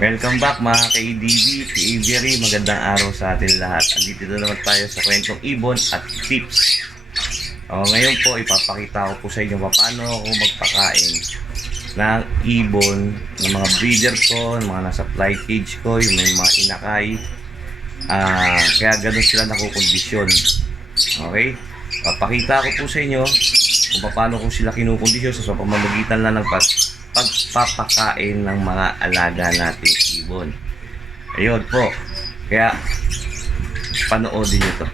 Welcome back mga ka-ADB, Avery, magandang araw sa atin lahat. Andito na naman tayo sa kwentong ibon at tips. Ngayon po, ipapakita ko po sa inyo paano ako magpakain ng ibon, ng mga breeder ko, ng mga nasa fly cage ko, yung may mga inakay. Kaya ganun sila nakukondisyon. Okay? Papakita ko po sa inyo kung paano ko sila kinukondisyon sa pamamagitan lang ng pagpapakain ng mga alaga nating ibon. Ayun po. Kaya panoodin nyo to.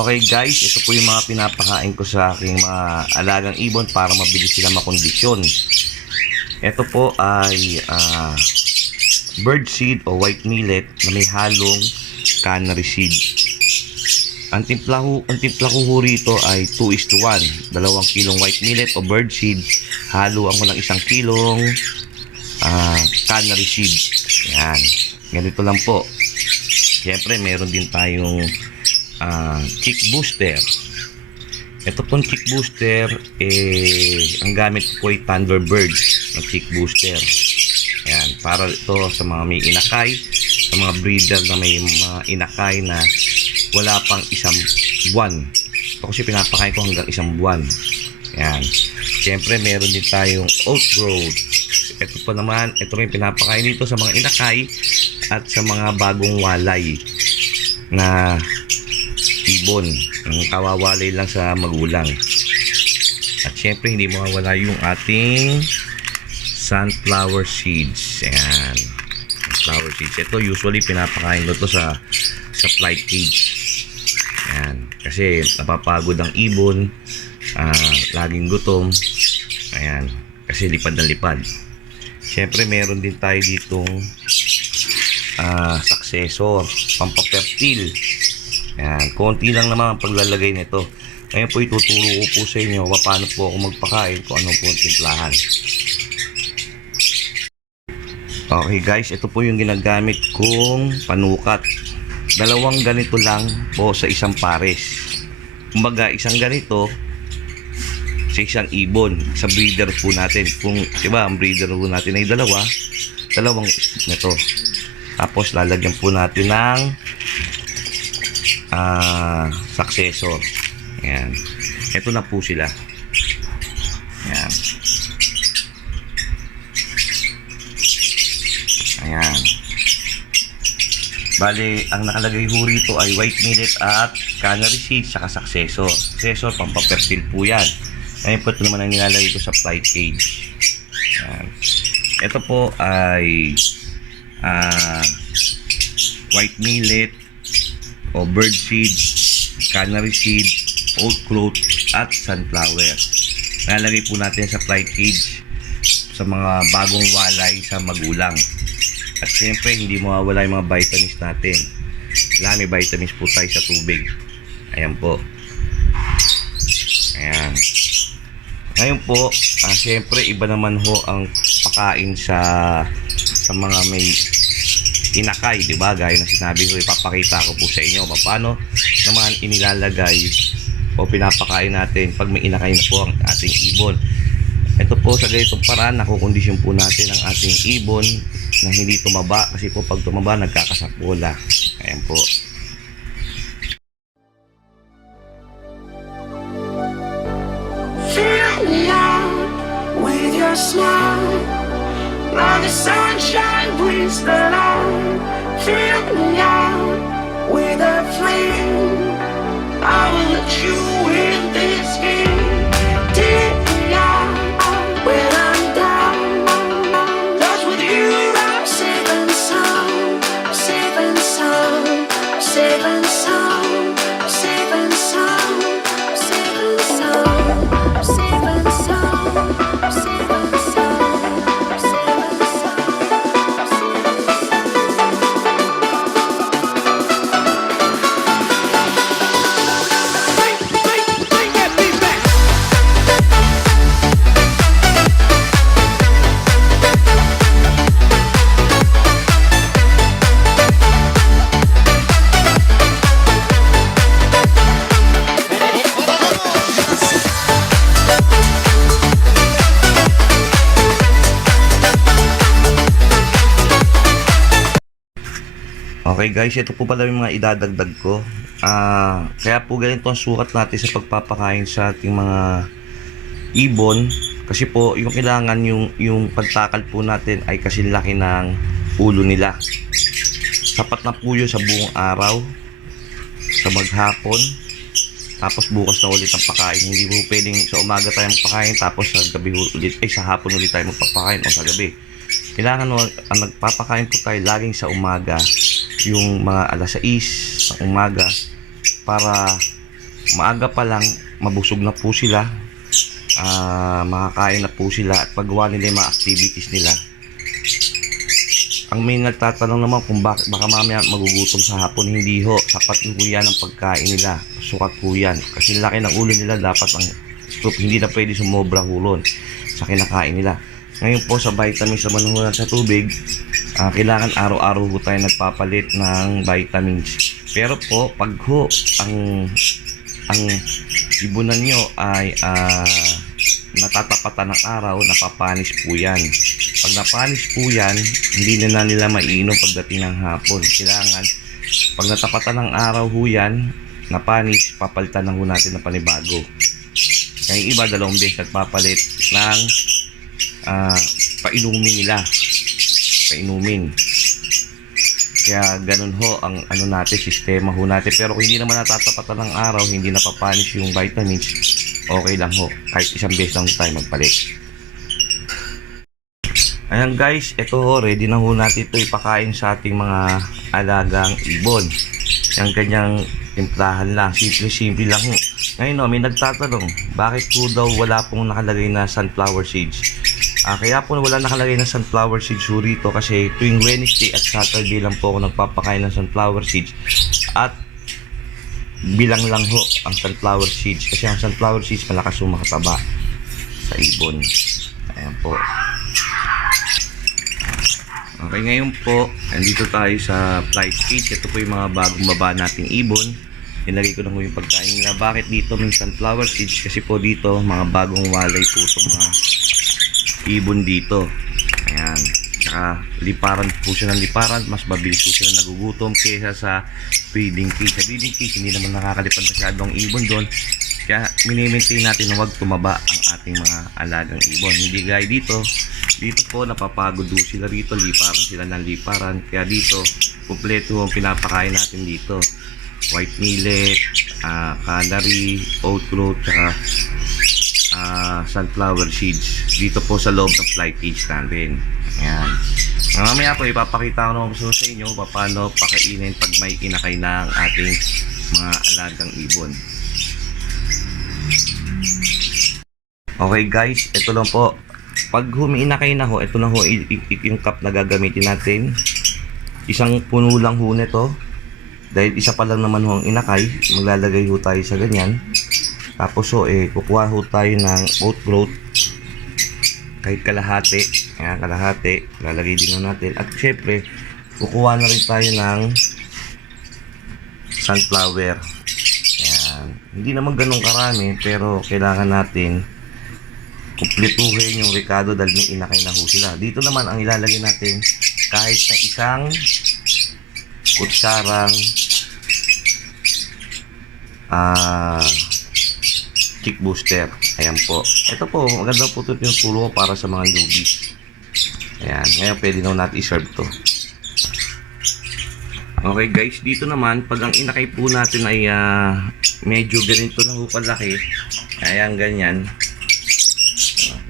Okay guys, ito po yung mga pinapakain ko sa aking mga alagang ibon para mabilis sila makondisyon. Ito po ay bird seed o white millet na may halong canary seed. Ang timpla ko rito ay 2:1. 2 kilong white millet o bird seed. Haluan ko ng 1 kilong canary seed. Yan. Ganito lang po. Siyempre, meron din tayong chick booster. Ito pong chick booster, ang gamit ko ay Thunderbird na chick booster. Yan. Para ito sa mga may inakay, sa mga breeder na may mga inakay na wala pang 1 buwan. Ito kasi pinapakain ko hanggang 1 buwan. Yan. Siyempre, meron din tayong oat growth. Ito po naman, ito rin pinapakain dito sa mga inakay at sa mga bagong walay na ibon. Ang kawawalay lang sa magulang. At siyempre, hindi mawawala yung ating sunflower seeds. Ayan. Sunflower seeds. Ito, usually, pinapakain ko to sa fly cage. Ayan. Kasi napapagod ang ibon, laging gutom. Ayan. Kasi lipad na lipad. Siyempre meron din tayo ditong successor, pampapertil. Ayan. Konti lang naman ang paglalagay nito. Ngayon po ituturo ko po sa inyo paano po ako magpakain, kung anong po ang timplahan. Okay guys, ito po yung ginagamit kong panukat. 2 ganito lang po sa isang pares. Kumbaga, isang ganito sa isang ibon, sa breeder po natin. Kung, diba, ang breeder po natin ay 2 nito. Tapos, lalagyan po natin ng successor. Ayan. Ito na po sila. Ayan. Ayan. Bale, ang nakalagay ho rito ay white millet at canary seed saka successor. Successor, pampapertil po yan. Ngayon po ito naman ang nilalagay ko sa fly cage. Ayan. Ito po ay white millet o bird seed, canary seed, oat growth at sunflower. Nilalagay po natin sa fly cage sa mga bagong walay sa magulang. At siyempre, hindi mawawala yung mga vitamins natin. May vitamins po tayo sa tubig. Ayan po. Ayan. Ngayon po, siyempre, iba naman ho ang pakain sa mga may inakay, diba? Gaya na sinabi ko, ipapakita ko po sa inyo paano naman inilalagay o pinapakain natin pag may inakay na po ang ating ibon. Ito po sa ganitong paraan, nakukondisyon po natin ang ating ibon na hindi tumaba, kasi po pag tumaba nagkakasapola. Ayan po. Fill me out with your smile. Now the sunshine brings the light. Fill me out with a flame. I will let you in this game. Take me out when I'm down. Lost with you, I'm safe and sound. Safe and sound. Safe and sound. Safe and sound. Safe and sound. Safe and sound. Safe and sound. Safe and sound. Okay guys, ito po pala yung mga idadagdag ko. Kaya po ganito ang sukat natin sa pagpapakain sa ating mga ibon. Kasi po yung kailangan yung pagtakal po natin ay kasi laki ng ulo nila. Sapat na po yun sa buong araw, sa maghapon. Tapos bukas na ulit ang pakain. Hindi po pwedeng sa umaga tayo magpakain tapos sa gabi ulit, sa hapon ulit tayo magpapakain o sa gabi. Kailangan ang nagpapakain po tayo laging sa umaga, yung mga alas 6 ng umaga, para maaga pa lang mabusog na po sila, makakain na po sila at paggawa nila yung mga activities nila. Ang may nagtatanong naman kung baka mamaya magugutom sa hapon, hindi ho, sapat po yan ang pagkain nila, sukat po yan, kasi laki ng ulo nila, dapat ang scoop, hindi na pwede sumobra hulon sa kinakain nila. Ngayon po sa vitamins naman ho sa tubig, kailangan araw-araw po tayo nagpapalit ng vitamins. Pero po pag ho ang ibunan nyo ay natatapatan ng araw, napapanis po yan. Pag napanis po yan, hindi na nila maiinom pagdating ng hapon. Kailangan pag natapatan ng araw ho yan, napanis, papalitan na ho natin ng panibago. Kaya yung iba, 2 beses nagpapalit ng painumin nila. Painumin. Kaya ganun ho ang ano natin, sistema ho natin. Pero kung hindi naman natatapatan ng araw, hindi napapanis yung vitamins, okay lang ho. Kahit 1 beses lang tayo magpalit. Ayan guys, ito ho, ready na ho natin ito ipakain sa ating mga alagang ibon. Yung ganyang timplahan lang, simple lang ho. Ngayon may nagtatanong, bakit po daw wala pong nakalagay na sunflower seeds? Kaya po wala nakalagay na sunflower seeds ho rito kasi tuwing Wednesday at Saturday lang po ako nagpapakain ng sunflower seeds. At bilang lang ho ang sunflower seeds kasi ang sunflower seeds malakas ho makataba sa ibon. Ayan po. Okay, ngayon po, andito tayo sa flight cage. Ito po yung mga bagong baba nating ibon. Nilagay ko na po yung pagkain nila. Bakit dito may sunflower seeds? Kasi po dito, mga bagong walay po itong mga ibon dito. Ayan. Tsaka, liparan po siya ng liparan. Mas mabilis po sila nagugutom kaysa sa breeding cage. Sa breeding cage, hindi naman nakakalipad masyadong ibon doon. Kaya, minimaintain natin na huwag tumaba ang ating mga alagang ibon. Hindi gaya dito. Dito po napapagod do sila rito, liparan sila ng liparan. Kaya dito, kumpleto ang pinapakain natin dito. White millet, canary, oat growth, tsaka sunflower seeds. Dito po sa loob ng flight cage natin. Ayan. Mamaya po ipapakita ko naman sa inyo paano pakainin pag may inakay na ang ating mga alagang ibon. Okay guys, ito lang po. Pag humiinakay na ho, ito na ho yung cup na gagamitin natin. Isang puno lang ho nito. Dahil isa pa lang naman ho ang inakay, maglalagay ho tayo sa ganyan. Tapos ho, kukuha ho tayo ng oat growth. Kahit kalahati. Ayan, kalahati. Lalagay din ho natin. At syempre, kukuha na rin tayo ng sunflower. Ayan. Hindi naman ganun karami, pero kailangan natin kumpletuhin yung Ricardo dahil may inakay na ho sila. Dito naman ang ilalagay natin kahit na isang kutsarang chick booster. Ayan po. Ito po, maganda po ito yung tulo para sa mga newbies. Ayan. Ngayon pwede na natin i-serve to. Okay guys, dito naman pag ang inakay po natin ay medyo ganito na ho kalaki. Ayan, ganyan.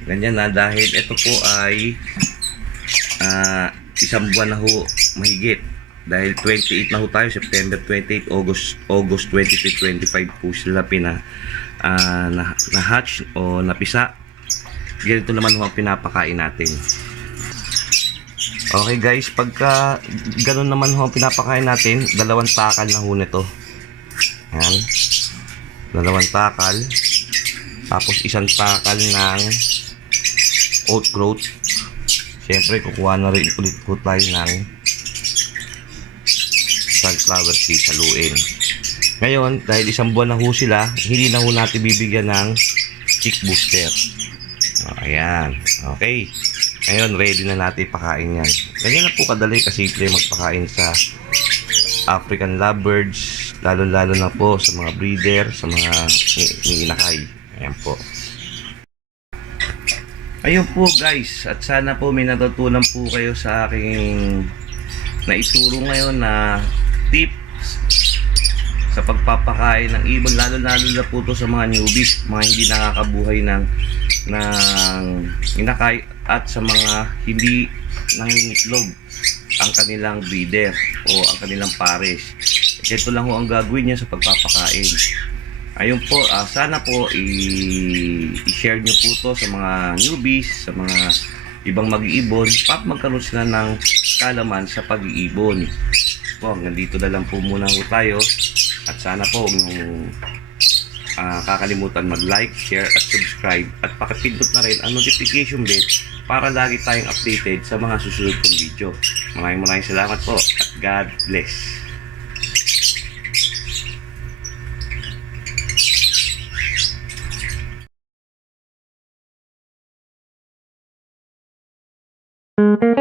Ganyan na dahil ito po ay 1 buwan na ho mahigit. Dahil 28 na ho tayo, September 28, August 23, 25 po sila na-hatch o napisa. Ganito naman ho ang pinapakain natin. Okay guys, pagka ganun naman ho ang pinapakain natin, 2 takal na ho nito. Ayan. 2 takal. Tapos 1 takal ng oat growth. Siyempre, kukuha na rin ulit po tayo ng sunflower seeds, haluin. Ngayon, dahil 1 buwan na ho sila, hindi na ho natin bibigyan ng chick booster. Ayan. Okay. Ngayon, ready na natin ipakain yan. Ganyan na po kadali, kasimple magpakain sa African lovebirds, lalo-lalo na po sa mga breeder, sa mga niinakay. Ayan po. Ayun po guys, at sana po may natutunan po kayo sa aking naituro ngayon na tips sa pagpapakain ng ibon, lalo-lalo na po to sa mga newbies, mga hindi nakakabuhay ng inakay, at sa mga hindi nangingitlog ang kanilang breeder o ang kanilang pares. Ito lang ho ang gagawin niya sa pagpapakain. Ayun po, sana po i-share nyo po to sa mga newbies, sa mga ibang mag-iibon, para magkaroon sila ng kalaman sa pag-iibon. Po, hanggang dito na lang po muna ho tayo. At sana po huwag niyong kakalimutan mag-like, share at subscribe, at pakipindot na rin ang notification bell para lagi tayong updated sa mga susunod kong video. Maraming salamat po at God bless. Thank you.